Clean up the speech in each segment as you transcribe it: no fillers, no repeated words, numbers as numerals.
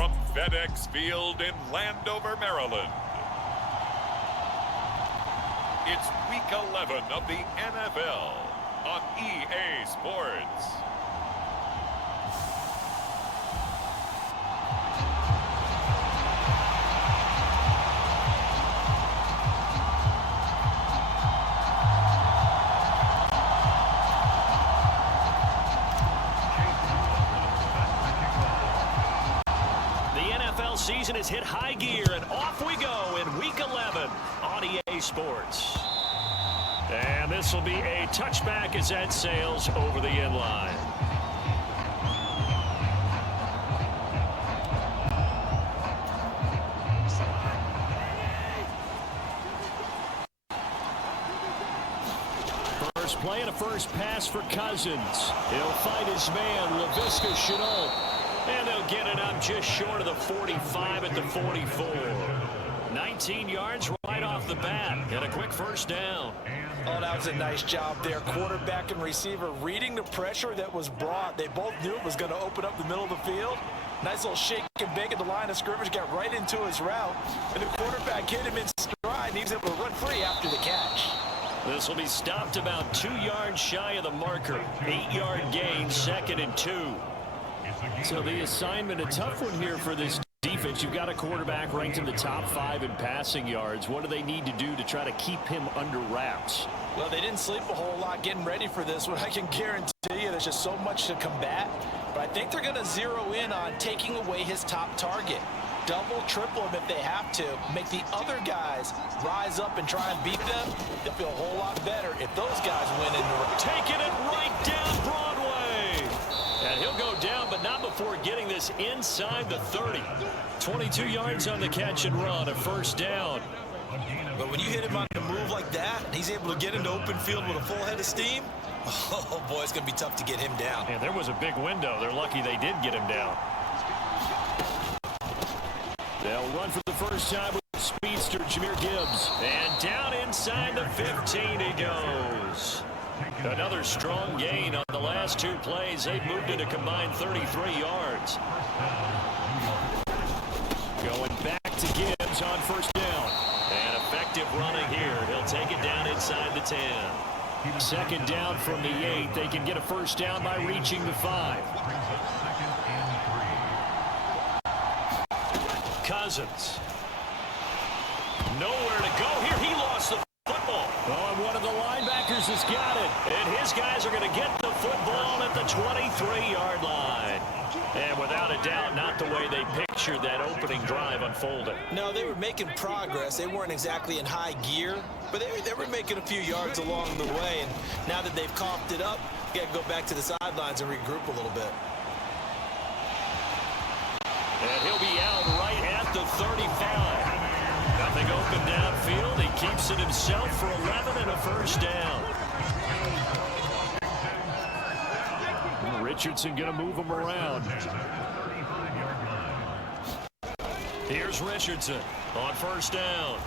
from FedEx Field in Landover, Maryland. It's Week 11 of the NFL on EA Sports. Season has hit high gear, and off we go in Week 11 on EA Sports. And this will be a touchback as that sails over the end line. First play and a first pass for Cousins. He'll fight his man, Laviska Shenault. And they'll get it up just short of the 45 at the 44. 19 yards right off the bat. And a quick first down. Oh, that was a nice job there. Quarterback and receiver reading the pressure that was brought. They both knew it was going to open up the middle of the field. Nice little shake and bake at the line of scrimmage. Got right into his route. And the quarterback hit him in stride. And he was able to run free after the catch. This will be stopped about 2 yards shy of the marker. 8-yard gain, 2nd and 2. So the assignment, a tough one here for this defense. You've got a quarterback ranked in the top 5 in passing yards. What do they need to do to try to keep him under wraps? Well, they didn't sleep a whole lot getting ready for this one. I can guarantee you there's just so much to combat. But I think they're going to zero in on taking away his top target. Double, triple him if they have to. Make the other guys rise up and try and beat them. They'll feel a whole lot better if those guys win in the race. Taking it right down Broadway. And he'll go down, but not before getting this inside the 30. 22 yards on the catch and run, a first down. But when you hit him on the move like that, and he's able to get into open field with a full head of steam, oh boy, it's going to be tough to get him down. And there was a big window. They're lucky they did get him down. They'll run for the first time with speedster Jahmyr Gibbs. And down inside the 15 he goes. Another strong gain on the last 2 plays. They've moved it a combined 33 yards. Going back to Gibbs on first down. And effective running here. He'll take it down inside the 10. 2nd down from the 8. They can get a first down by reaching the 5. Cousins. Nowhere to go here. He lost the football. Oh, and one of the linebackers has got it. And his guys are going to get the football at the 23-yard line. And without a doubt, not the way they pictured that opening drive unfolding. No, they were making progress. They weren't exactly in high gear, but they were making a few yards along the way. And now that they've coughed it up, you got to go back to the sidelines and regroup a little bit. And he'll be out right at the 35. Nothing open downfield. He keeps it himself for 11 and a first down. Richardson going to move him around. Here's Richardson on first down.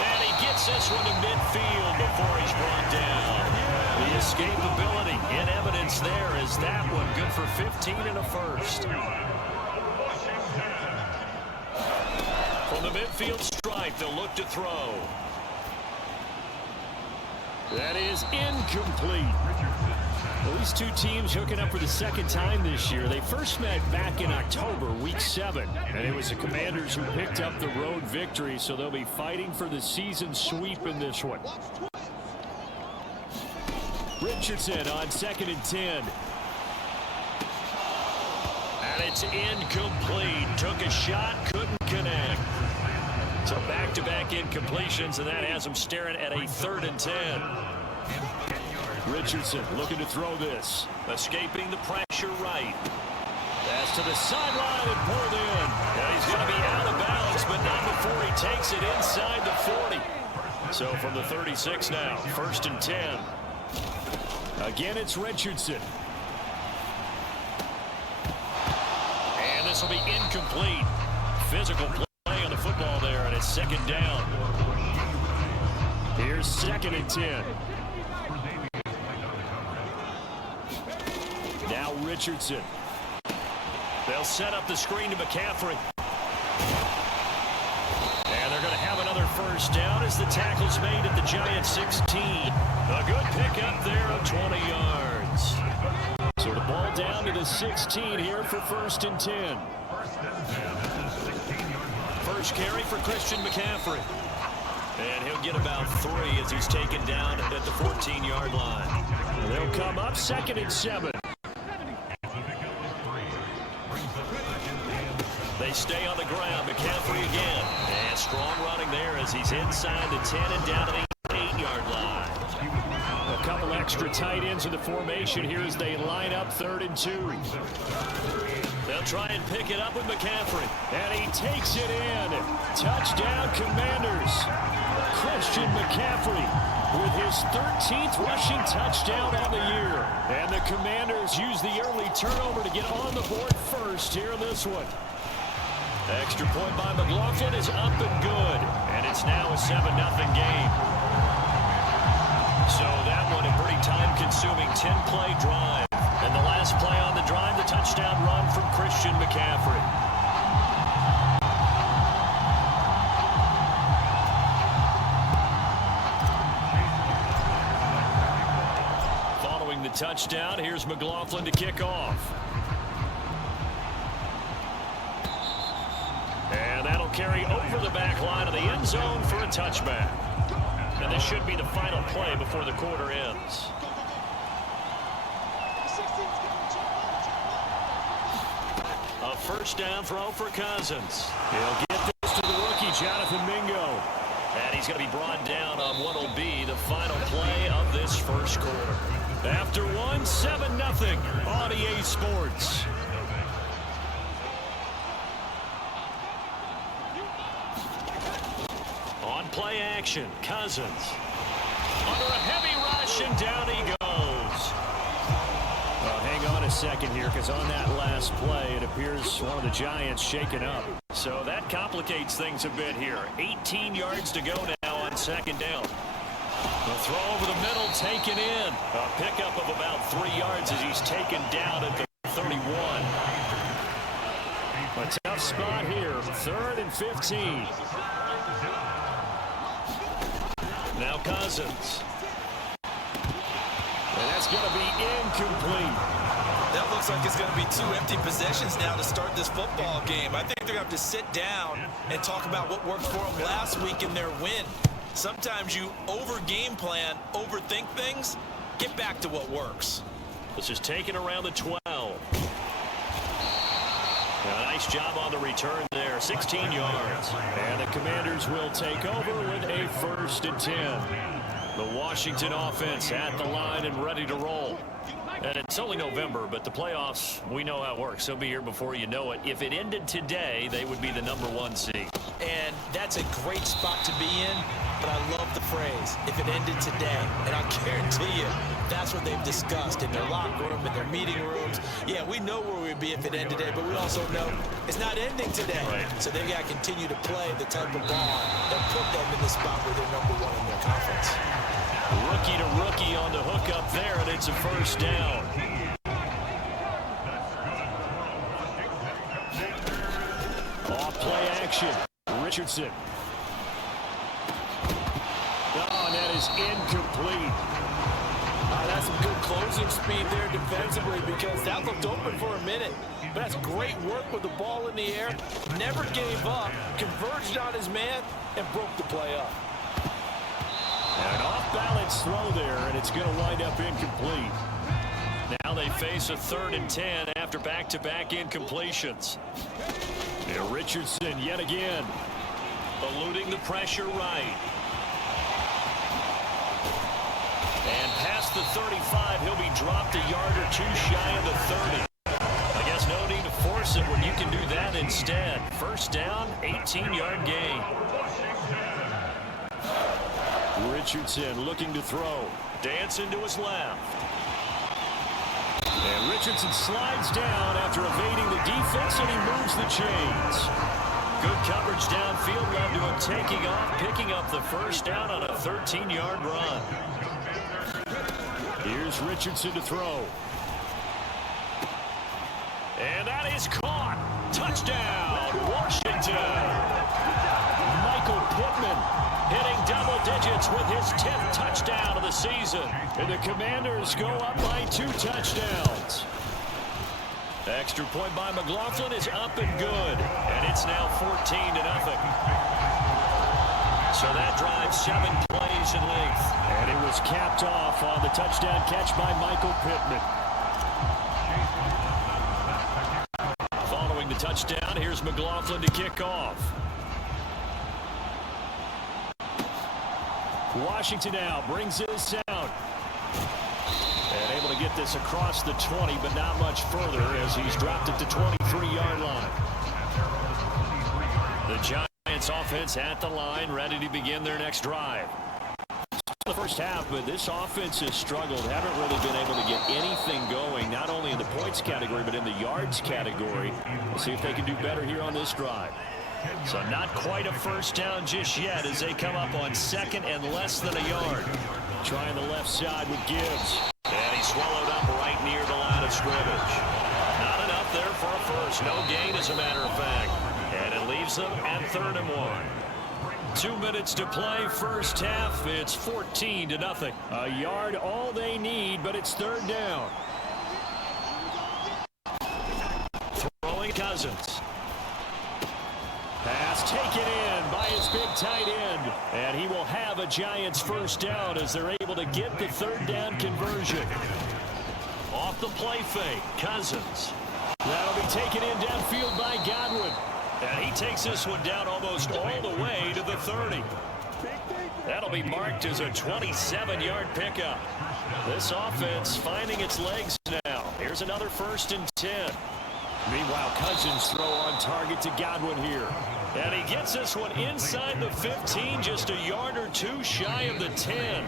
And he gets this one to midfield before he's brought down. The escapability in evidence there is that one good for 15 and a first. From the midfield stripe, they'll look to throw. That is incomplete. Well, these two teams hooking up for the 2nd time this year. They first met back in October, week 7. And it was the Commanders who picked up the road victory, so they'll be fighting for the season sweep in this one. Richardson on 2nd and 10. And it's incomplete. Took a shot, couldn't connect. So back-to-back incompletions, and that has him staring at a 3rd and 10. Richardson looking to throw this. Escaping the pressure right. That's to the sideline and pulled in. And he's going to be out of bounds, but not before he takes it inside the 40. So from the 36 now, 1st and 10. Again, it's Richardson. And this will be incomplete. Physical play on the football there, and it's 2nd down. Here's 2nd and 10. Now Richardson. They'll set up the screen to McCaffrey. And they're going to have another first down as the tackle's made at the Giants 16. A good pickup there of 20 yards. So the ball down to the 16 here for 1st and 10. First carry for Christian McCaffrey. And he'll get about 3 as he's taken down at the 14-yard line. They'll come up 2nd and 7. They stay on the ground. McCaffrey again. And strong running there as he's inside the 10 and down to the 8-yard line. A couple extra tight ends in the formation here as they line up 3rd and 2. They'll try and pick it up with McCaffrey. And he takes it in. Touchdown, Commanders. Christian McCaffrey with his 13th rushing touchdown on the year. And the Commanders use the early turnover to get on the board first here in this one. Extra point by McLaughlin is up and good. And it's now a 7-0 game. So that one a pretty time-consuming 10-play drive. And the last play on the drive, the touchdown run from Christian McCaffrey. Following the touchdown, here's McLaughlin to kick off. And that'll carry over the back line of the end zone for a touchback. And this should be the final play before the quarter ends. A first down throw for Cousins. He'll get this to the rookie, Jonathan Mingo. And he's going to be brought down on what will be the final play of this first quarter. After one, 7-0 on EA Sports. On play action, Cousins. Under a heavy rush, and down he goes. Well, hang on a second here, because on that last play, it appears one of the Giants shaken up. So that complicates things a bit here. 18 yards to go now on 2nd down. The throw over the middle, taken in. A pickup of about 3 yards as he's taken down at the 31. A tough spot here, 3rd and 15. Now Cousins. And that's going to be incomplete. That looks like it's going to be 2 empty possessions now to start this football game. I think they're going to have to sit down and talk about what worked for them last week in their win. Sometimes you over-game plan, overthink things. Get back to what works. This is taken around the 12. A nice job on the return there, 16 yards. And the Commanders will take over with a 1st and 10. The Washington offense at the line and ready to roll. And it's only November, but the playoffs, we know how it works. They'll be here before you know it. If it ended today, they would be the #1 seed. And that's a great spot to be in, but I love the phrase, if it ended today. And I guarantee you, that's what they've discussed in their locker room, in their meeting rooms. Yeah, we know where we'd be if it ended today, but we also know it's not ending today. Right. So they've got to continue to play the type of ball that put them in the spot where they're #1 in their conference. Rookie to rookie on the hook up there, and it's a first down. Off play action. Richardson. Oh, and that is incomplete. That's some good closing speed there defensively because that looked open for a minute. But that's great work with the ball in the air. Never gave up, converged on his man, and broke the play up. An off-balance throw there, and it's going to wind up incomplete. Now they face a 3rd and 10 after back-to-back incompletions. And Richardson yet again, eluding the pressure right. And past the 35, he'll be dropped a yard or 2 shy of the 30. I guess no need to force it when you can do that instead. First down, 18-yard gain. Richardson looking to throw. Dancing to his left. And Richardson slides down after evading the defense, and he moves the chains. Good coverage downfield led to him taking off, picking up the first down on a 13-yard run. Here's Richardson to throw. And that is caught. Touchdown, Washington. Michael Pittman hitting double digits with his 10th touchdown of the season. And the Commanders go up by 2 touchdowns. Extra point by McLaughlin is up and good. And it's now 14-0. So that drives 7 plays in length. And it was capped off on the touchdown catch by Michael Pittman. Following the touchdown, here's McLaughlin to kick off. Washington now brings this out. And able to get this across the 20, but not much further as he's dropped it to 23-yard line. The Giants offense at the line, ready to begin their next drive. The first half, but this offense has struggled. Haven't really been able to get anything going, not only in the points category, but in the yards category. We'll see if they can do better here on this drive. So not quite a first down just yet as they come up on 2nd and less than a yard. Trying the left side with Gibbs. And he swallowed up right near the line of scrimmage. Not enough there for a first. No gain, as a matter of fact. And it leaves them at 3rd and 1. 2 minutes to play, first half. It's 14-0. A yard all they need, but it's 3rd down. Throwing Cousins. Pass taken in by his big tight end. And he will have a Giants first down as they're able to get the 3rd down conversion. Off the play fake, Cousins. That'll be taken in downfield by Godwin. And he takes this one down almost all the way to the 30. That'll be marked as a 27-yard pickup. This offense finding its legs now. Here's another 1st and 10. Meanwhile, Cousins throw on target to Godwin here. And he gets this one inside the 15, just a yard or 2 shy of the 10.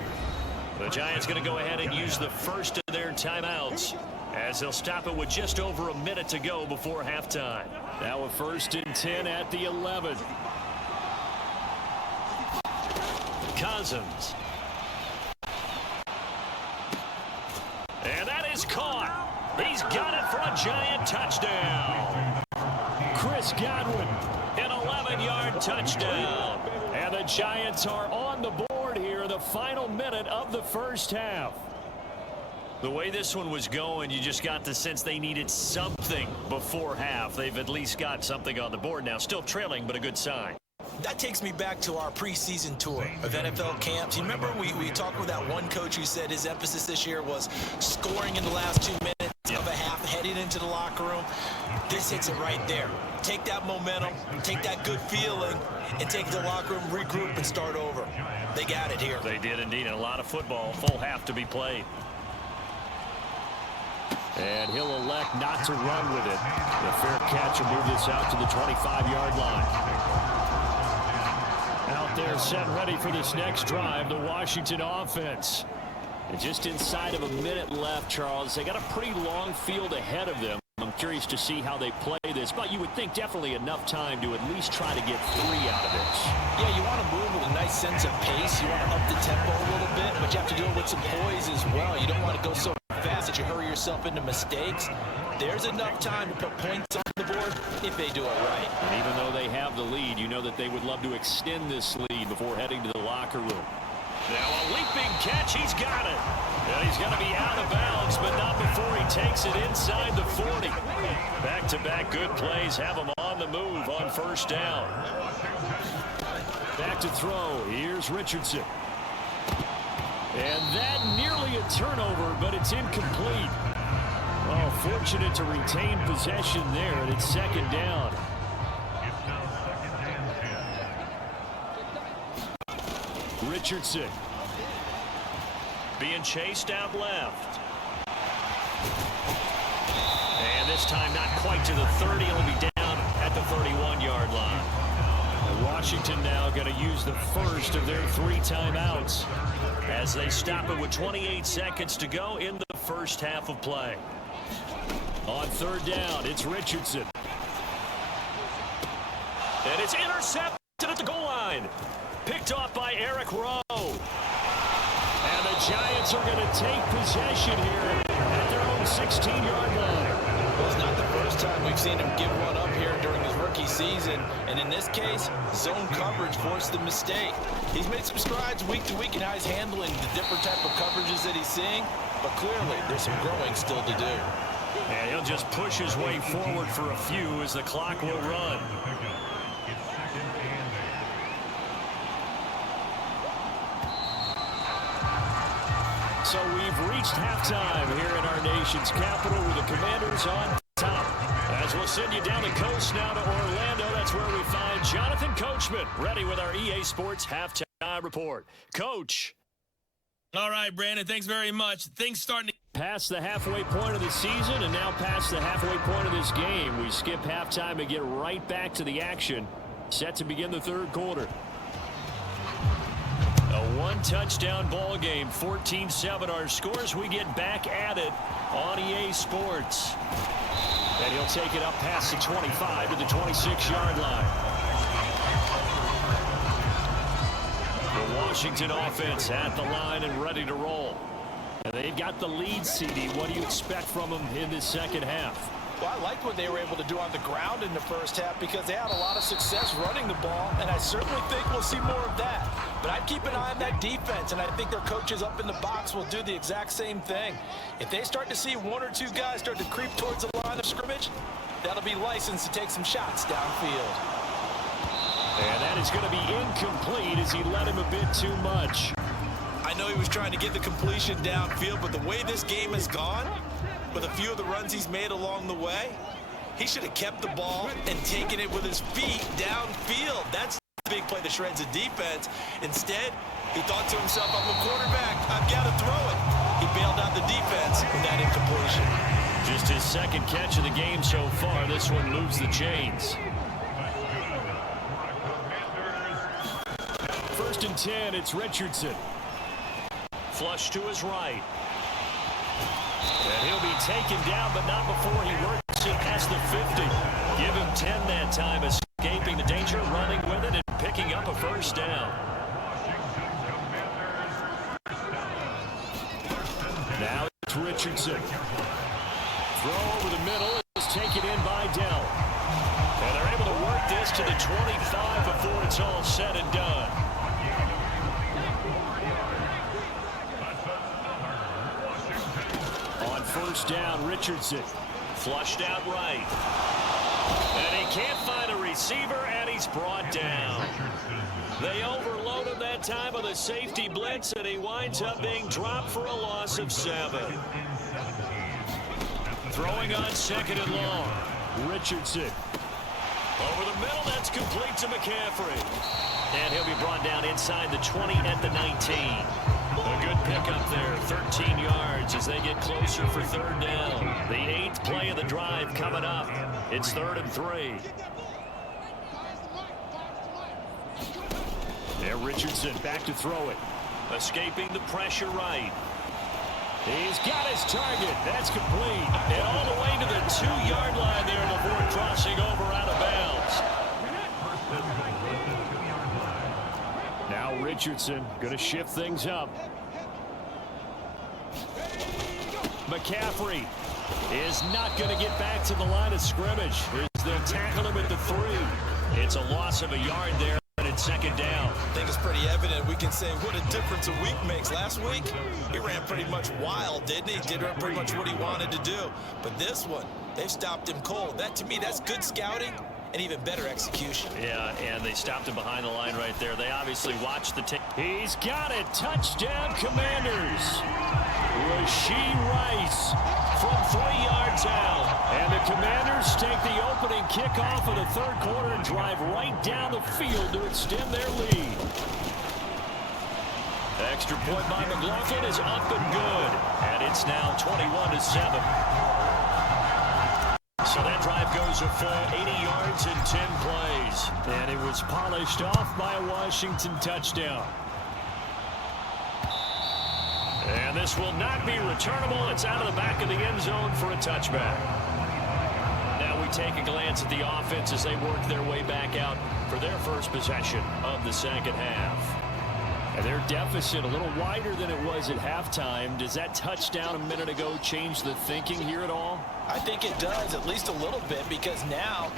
The Giants going to go ahead and use the first of their timeouts as they'll stop it with just over a minute to go before halftime. Now a 1st and 10 at the 11. Cousins. And that is caught. He's got it for a Giant touchdown. Chris Godwin, an 11-yard touchdown. And the Giants are on the board here in the final minute of the first half. The way this one was going, you just got the sense they needed something before half. They've at least got something on the board now. Still trailing, but a good sign. That takes me back to our preseason tour of NFL camps. You remember we talked with that one coach who said his emphasis this year was scoring in the last 2 minutes of a half, heading into the locker room. This hits it right there. Take that momentum, take that good feeling, and take the locker room, regroup, and start over. They got it here. They did indeed, and a lot of football, full half to be played. And he'll elect not to run with it. The fair catch will move this out to the 25-yard line. Out there set ready for this next drive, the Washington offense. And just inside of a minute left, Charles. They got a pretty long field ahead of them. I'm curious to see how they play this, but you would think definitely enough time to at least try to get 3 out of this. Yeah, you want to move with a nice sense of pace. You want to up the tempo a little bit, but you have to do it with some poise as well. You don't want to go so fast that you hurry yourself into mistakes. There's enough time to put points on the board if they do it right. And even though they have the lead, you know that they would love to extend this lead before heading to the locker room. Now a leaping catch, he's got it. And he's going to be out of bounds, but not before he takes it inside the 40. Back-to-back good plays have him on the move on first down. Back to throw. Here's Richardson. And that nearly a turnover, but it's incomplete. Oh, fortunate to retain possession there, and it's second down. Richardson being chased out left. And this time not quite to the 30. He'll be down at the 31-yard line. And Washington now going to use the first of their 3 timeouts as they stop it with 28 seconds to go in the first half of play. On third down, it's Richardson. And it's intercepted at the goal line. Picked off by Eric Rowe. And the Giants are going to take possession here at their own 16-yard line. Well, it's not the first first time we've seen him give one up here during his rookie season. And in this case, zone coverage forced the mistake. He's made some strides week to week in how he's handling the different type of coverages that he's seeing. But clearly, there's some growing still to do. And he'll just push his way forward for a few as the clock will run. So we've reached halftime here in our nation's capital with the Commanders on top. As we'll send you down the coast now to Orlando, that's where we find Jonathan Coachman ready with our EA Sports halftime report. Coach. All right, Brandon, thanks very much. Things starting to Past the halfway point of the season and now past the halfway point of this game. We skip halftime and get right back to the action. Set to begin the third quarter. A one-touchdown ball game, 14-7 our scores. We get back at it on EA Sports. And he'll take it up past the 25 to the 26-yard line. The Washington offense at the line and ready to roll. And they've got the lead, CD. What do you expect from them in this second half? Well, I like what they were able to do on the ground in the first half because they had a lot of success running the ball, and I certainly think we'll see more of that. But I'd keep an eye on that defense, and I think their coaches up in the box will do the exact same thing. If they start to see one or two guys start to creep towards the line of scrimmage, that'll be licensed to take some shots downfield. And that is going to be incomplete as he let him a bit too much. I know he was trying to get the completion downfield, but the way this game has gone, with a few of the runs he's made along the way, he should have kept the ball and taken it with his feet downfield. That's the big play that shreds the defense. Instead, he thought to himself, I'm the quarterback, I've got to throw it. He bailed out the defense with that incompletion. Just his second catch of the game so far. This one moves the chains. First and 10, it's Richardson. Flush to his right. And he'll be taken down, but not before he works it past the 50. Give him 10 that time, escaping the danger, running with it, and picking up a first down. Now it's Richardson. Throw over the middle is taken in by Dell. And they're able to work this to the 25 before it's all said and done. First down, Richardson. Flushed out right. And he can't find a receiver, and he's brought down. They overload him that time with a safety blitz, and he winds up being dropped for a loss of 7. Throwing on second and long. Richardson. Over the middle, that's complete to McCaffrey. And he'll be brought down inside the 20 at the 19. A good pickup there, 13 yards as they get closer for third down. The 8th play of the drive coming up. It's 3rd and 3. There, Richardson back to throw it. Escaping the pressure right. He's got his target. That's complete. And all the way to the 2-yard line there before crossing over out of bounds. Now Richardson going to shift things up. McCaffrey is not going to get back to the line of scrimmage as they'll tackle him at the 3. It's a loss of a yard there, and it's second down. I think it's pretty evident. We can say what a difference a week makes. Last week, he ran pretty much wild, didn't he? Did pretty much what he wanted to do. But this one, they've stopped him cold. That, to me, that's good scouting and even better execution. Yeah, and they stopped him behind the line right there. They obviously watched the tape. He's got it. Touchdown, Commanders. Rashee Rice from 3 yards out. And the Commanders take the opening kickoff of the third quarter and drive right down the field to extend their lead. Extra point by McLaughlin is up and good. And it's now 21-7. So that drive goes a full 80 yards in 10 plays. And it was polished off by a Washington touchdown. And this will not be returnable. It's out of the back of the end zone for a touchback. Now we take a glance at the offense as they work their way back out for their first possession of the second half. And their deficit a little wider than it was at halftime. Does that touchdown a minute ago change the thinking here at all? I think it does, at least a little bit, because now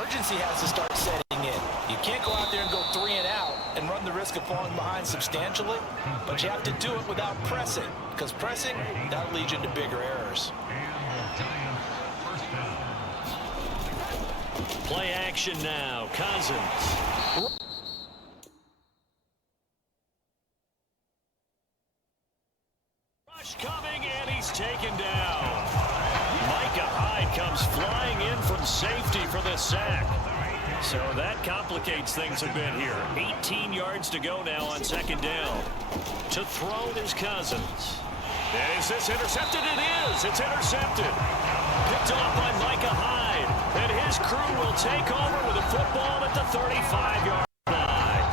urgency has to start setting in. You can't go out there and go 3 and out and run the risk of falling behind substantially, but you have to do it without pressing, because pressing, that'll lead you into bigger errors. Play action now. Cousins. Rush coming, and he's taken down. Micah Hyde comes flying in from safety for the sack. So that complicates things a bit here. 18 yards to go now on second down. To throw is Cousins. And is this intercepted? It is. It's intercepted. Picked off by Micah Hyde. And his crew will take over with a football at the 35-yard line.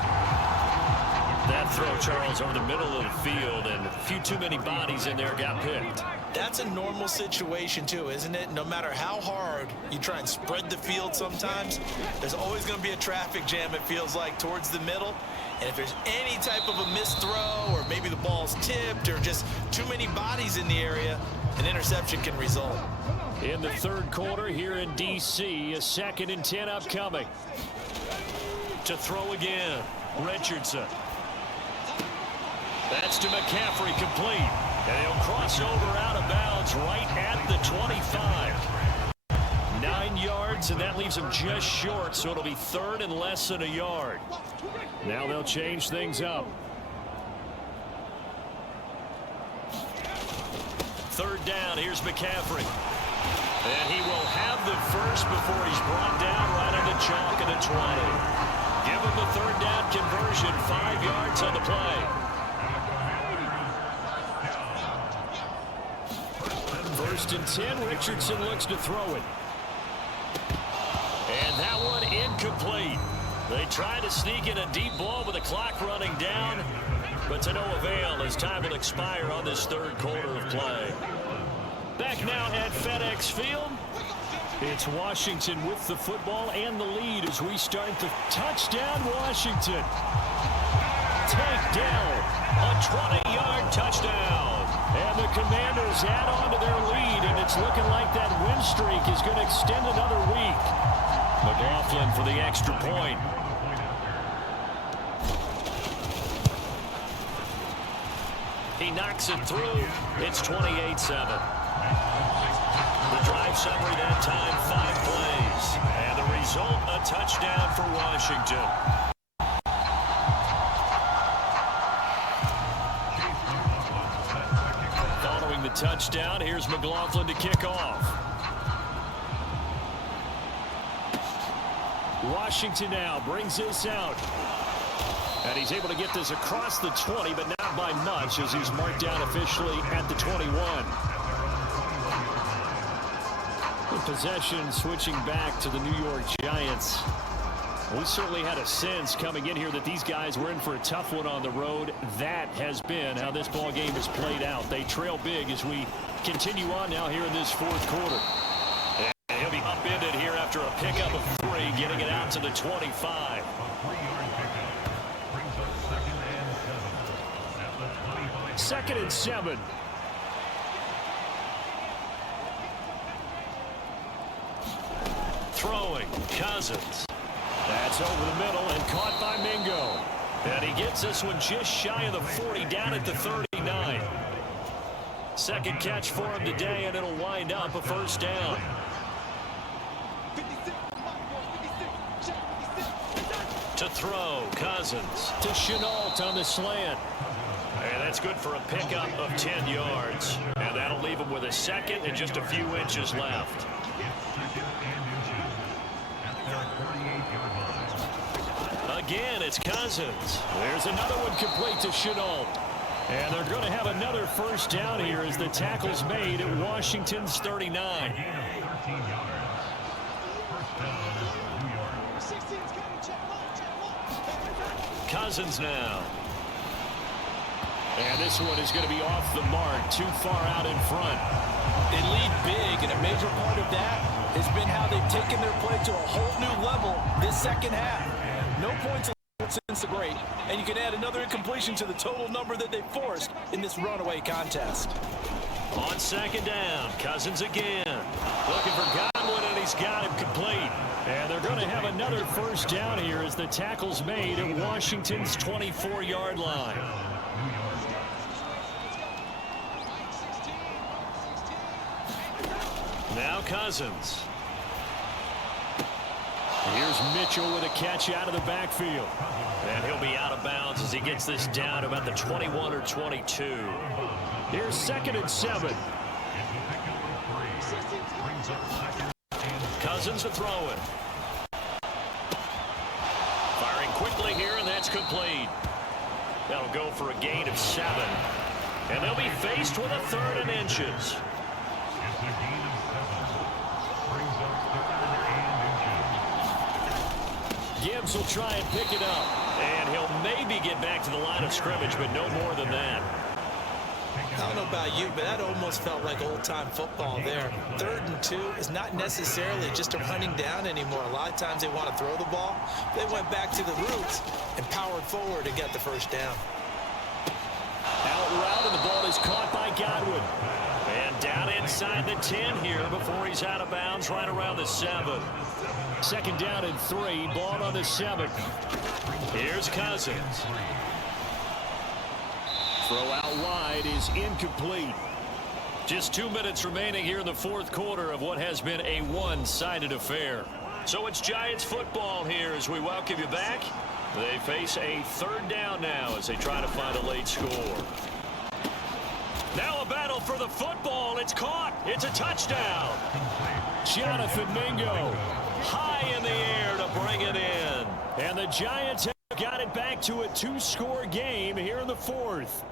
That throw, Charles, over the middle of the field, and a few too many bodies in there got picked. That's a normal situation, too, isn't it? No matter how hard you try and spread the field sometimes, there's always going to be a traffic jam, it feels like, towards the middle. And if there's any type of a missed throw, or maybe the ball's tipped, or just too many bodies in the area, an interception can result. In the third quarter here in D.C., a 2nd and 10 upcoming. To throw again, Richardson. That's to McCaffrey, complete. And he'll cross over out of bounds right at the 25. 9 yards, and that leaves him just short, so it'll be 3rd and less than a yard. Now they'll change things up. 3rd down, here's McCaffrey. And he will have the first before he's brought down right on the chalk of the 20. Give him the 3rd down conversion, 5 yards on the play. 1st and 10, Richardson looks to throw it. And that one incomplete. They try to sneak in a deep ball with the clock running down, but to no avail as time will expire on this 3rd quarter of play. Back now at FedEx Field. It's Washington with the football and the lead as we start the touchdown, Washington. Takedown, a 20-yard touchdown. And the Commanders add on to their lead, and it's looking like that win streak is going to extend another week. McLaughlin for the extra point. He knocks it through. It's 28-7. The drive summary that time, 5 plays. And the result, a touchdown for Washington. Following the touchdown, here's McLaughlin to kick off. Washington now brings this out. And he's able to get this across the 20, but not by much as he's marked down officially at the 21. Possession switching back to the New York Giants. We certainly had a sense coming in here that these guys were in for a tough one on the road. That has been how this ball game has played out. They trail big as we continue on now here in this 4th quarter. And he'll be upended here after a pickup of 3, getting it out to the 25. Second and 7. Throwing, Cousins. That's over the middle and caught by Mingo. And he gets this one just shy of the 40, down at the 39. Second catch for him today, and it'll wind up a 1st down. To throw, Cousins. To Chenault on the slant. And that's good for a pickup of 10 yards. And that'll leave him with a 2nd and just a few inches left. Again, it's Cousins. There's another one complete to Chenault. And they're going to have another 1st down here as the tackle's made at Washington's 39. Cousins now. And this one is going to be off the mark, too far out in front. They lead big, and a major part of that has been how they've taken their play to a whole new level this 2nd half. No points since the break, and you can add another incompletion to the total number that they forced in this runaway contest. On second down, Cousins again. Looking for Godwin, and he's got him complete. And they're going to have another first down here as the tackle's made at Washington's 24-yard line. Now Cousins. Here's Mitchell with a catch out of the backfield. And he'll be out of bounds as he gets this down to about the 21 or 22. Here's 2nd and 7. Cousins to throw it. Firing quickly here, and that's complete. That'll go for a gain of 7. And they'll be faced with a 3rd and inches. Gibbs will try and pick it up. And he'll maybe get back to the line of scrimmage, but no more than that. I don't know about you, but that almost felt like old-time football there. 3rd and 2 is not necessarily just a running down anymore. A lot of times they want to throw the ball. They went back to the roots and powered forward and got the first down. Out route, and the ball is caught by Godwin. And down inside the 10 here before he's out of bounds right around the 7. 2nd down and 3, ball on the 7. Here's Cousins. Throw out wide is incomplete. Just 2 minutes remaining here in the 4th quarter of what has been a one-sided affair. So it's Giants football here as we welcome you back. They face a 3rd down now as they try to find a late score. Now a battle for the football. It's caught. It's a touchdown. Jonathan Mingo high in the air to bring it in. And the Giants have got it back to a 2-score game here in the 4th.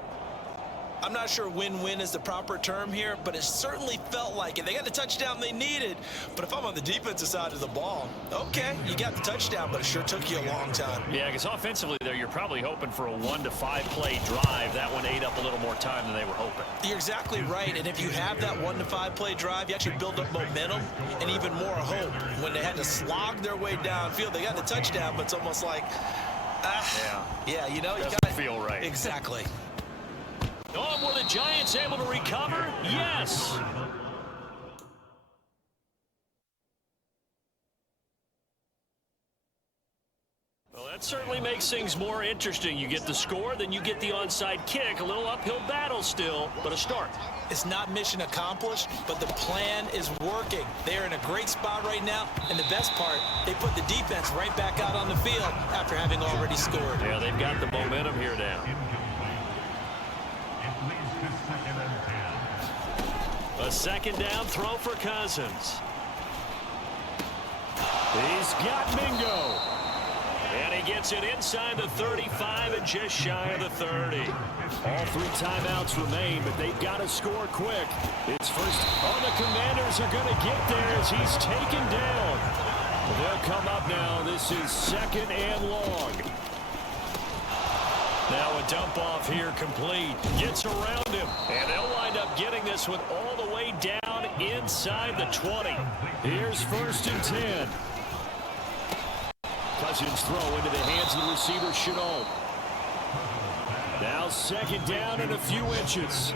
I'm not sure win-win is the proper term here, but it certainly felt like it. They got the touchdown they needed, but if I'm on the defensive side of the ball, okay, you got the touchdown, but it sure took you a long time. Yeah, because offensively there, you're probably hoping for a 1 to 5 play drive. That one ate up a little more time than they were hoping. You're exactly right, and if you have that 1 to 5 play drive, you actually build up momentum and even more hope. When they had to slog their way downfield, they got the touchdown, but it's almost like, yeah, you know, you doesn't got feel right. Exactly. Oh, were the Giants able to recover? Yes. Well, that certainly makes things more interesting. You get the score, then you get the onside kick. A little uphill battle still, but a start. It's not mission accomplished, but the plan is working. They're in a great spot right now, and the best part, they put the defense right back out on the field after having already scored. Yeah, they've got the momentum here now. A 2nd down throw for Cousins. He's got Mingo. And he gets it inside the 35 and just shy of the 30. All 3 timeouts remain, but they've got to score quick. It's first. Oh, the Commanders are going to get there as he's taken down. They'll come up now. This is 2nd and long. Now a dump off here complete. Gets around him. And they'll wind up getting this one all the way down inside the 20. Here's 1st and 10. Cousins throw into the hands of the receiver, Chenault. Now 2nd down and a few inches.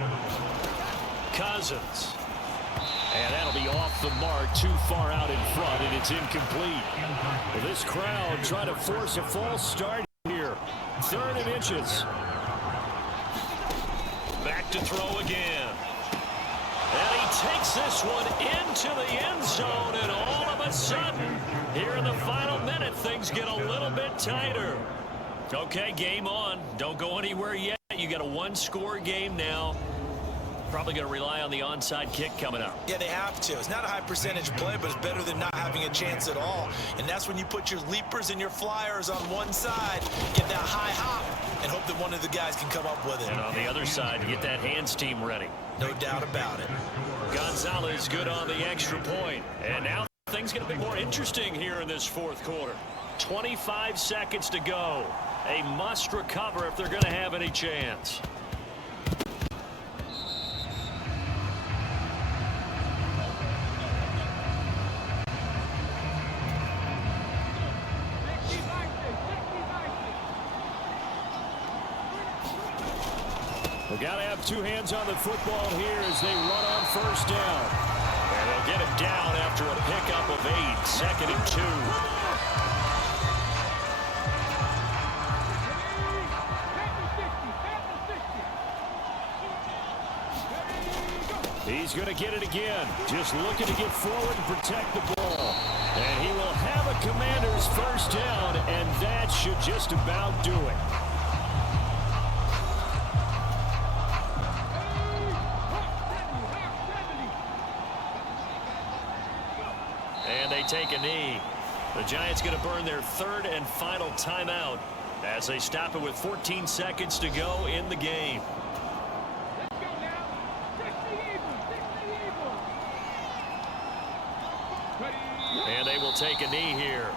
Cousins. And that'll be off the mark, too far out in front, and it's incomplete. Well, this crowd trying to force a false start here. 3rd and inches. Back to throw again. And he takes this one into the end zone, and all of a sudden, here in the final minute, things get a little bit tighter. Okay, game on. Don't go anywhere yet. You got a 1-score game now. Probably going to rely on the onside kick coming up. Yeah, they have to. It's not a high percentage play, but it's better than not having a chance at all. And that's when you put your leapers and your flyers on one side, get that high hop, and hope that one of the guys can come up with it. And on the other side, get that hands team ready. No doubt about it. Gonzalez good on the extra point. And now things get a bit more interesting here in this 4th quarter. 25 seconds to go. A must recover if they're going to have any chance. Got to have two hands on the football here as they run on first down. And they'll get him down after a pickup of 8, 2nd and 2. He's going to get it again. Just looking to get forward and protect the ball. And he will have a Commander's first down, and that should just about do it. And they take a knee. The Giants going to burn their 3rd and final timeout as they stop it with 14 seconds to go in the game. And they will take a knee here.